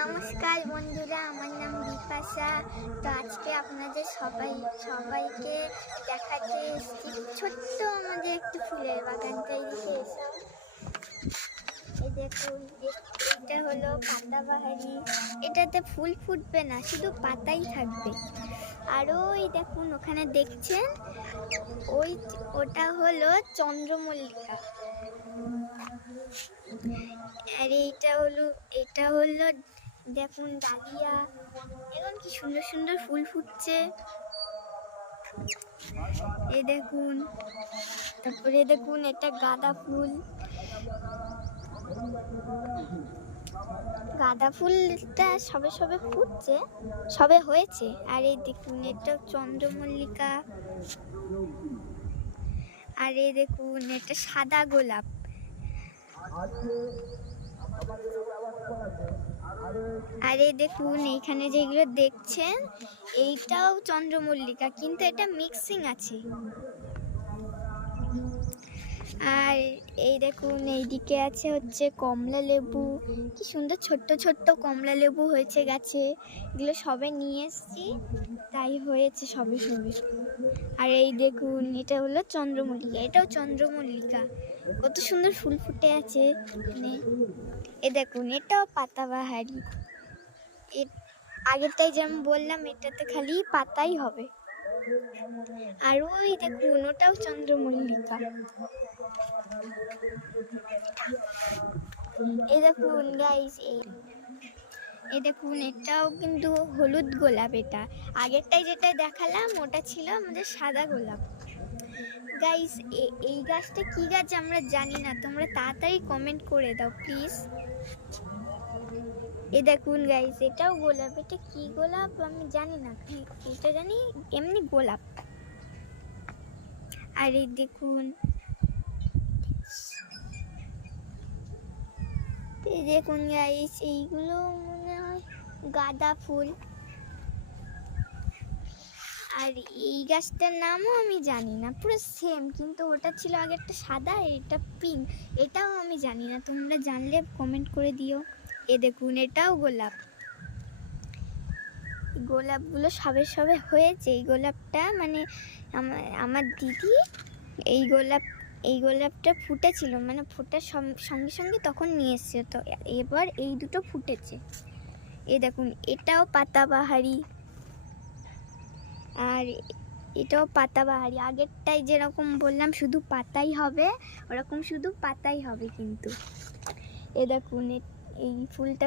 নমস্কার বন্ধুরা, আমার নাম বিপাশা। তো আজকে আপনাদের সবাইকে দেখাতে এসেছি ছোট্ট আমাদের একটু ফুলের বাগানটা। এদিকে এসো, এই দেখুন, এটা হলো পাতাবাহারি। এটাতে ফুল ফুটবে না, শুধু পাতাই থাকবে। আর ওই দেখুন ওখানে দেখছেন, ওটা হলো চন্দ্রমল্লিকা। আর এটা হলো দেখুন ডালিয়া। এখন কি সুন্দর সুন্দর ফুল ফুটছে, এই দেখুন। তারপরে দেখুন এটা গাঁদা ফুল। গাঁদা ফুলটা সবে সবে ফুটছে, সবে হয়েছে। আর এই দেখুন এটা চন্দ্রমল্লিকা। আর এই দেখুন এটা সাদা গোলাপ। আর এই দেখুন এইখানে যেগুলো দেখছেন, এইটাও চন্দ্রমল্লিকা, কিন্তু এটা মিক্সিং আছে। আর এই দেখুন এইদিকে আছে হচ্ছে কমলা লেবু। কি সুন্দর ছোট্ট ছোট্ট কমলা লেবু হয়েছে গাছে। এগুলো সবে নিয়ে এসছি, তাই হয়েছে সবে সবে। আর এই দেখুন এটা হলো চন্দ্রমল্লিকা, এটাও চন্দ্রমল্লিকা। কত সুন্দর ফুল ফুটে আছে এখানে। এ দেখুন এটাও পাতাবাহারি। আগেরটাই যেমন বললাম, এটাতে খালি পাতাই হবে। আর ওই দেখুন ওটাও চন্দ্রমল্লিকা। এই দেখুন গাইস, এই দেখুন এটাও কিন্তু হলুদ গোলাপ। এটা আগেরটাই যেটা দেখালাম ওটা ছিল আমাদের সাদা গোলাপ। গাইস এই গাছটা কি গাছ আমরা জানি না, তোমরা তাড়াতাড়ি কমেন্ট করে দাও প্লিজ। এই দেখুন গাইস এটাও গোলাপ। এটা কি গোলাপ আমি জানি না, এটা জানি এমনি গোলাপ। আর এই দেখুন, এই দেখুন গাইস এইগুলো মনে হয় গাঁদা ফুল। আর এই গাছটার নামও আমি জানি না, পুরো সেম, কিন্তু ওটা ছিল আগেরটা সাদা, এটা পিঙ্ক। এটাও আমি জানি না, তোমরা জানলে কমেন্ট করে দিও। এ দেখুন এটাও গোলাপ। গোলাপগুলো সবে সবে হয়েছে। এই গোলাপটা মানে আমার দিদি এই গোলাপটা ফুটেছিল, মানে ফোটার সঙ্গে সঙ্গে তখন নিয়ে এসছে। তো এবার এই দুটো ফুটেছে। এই দেখুন এটাও পাতাবাহারি। আর এটাও পাতাবাহারি। আগেরটাই যেরকম বললাম শুধু পাতাই হবে, ওরকম শুধু পাতাই হবে কিন্তু। এ দেখুন এই ফুলটা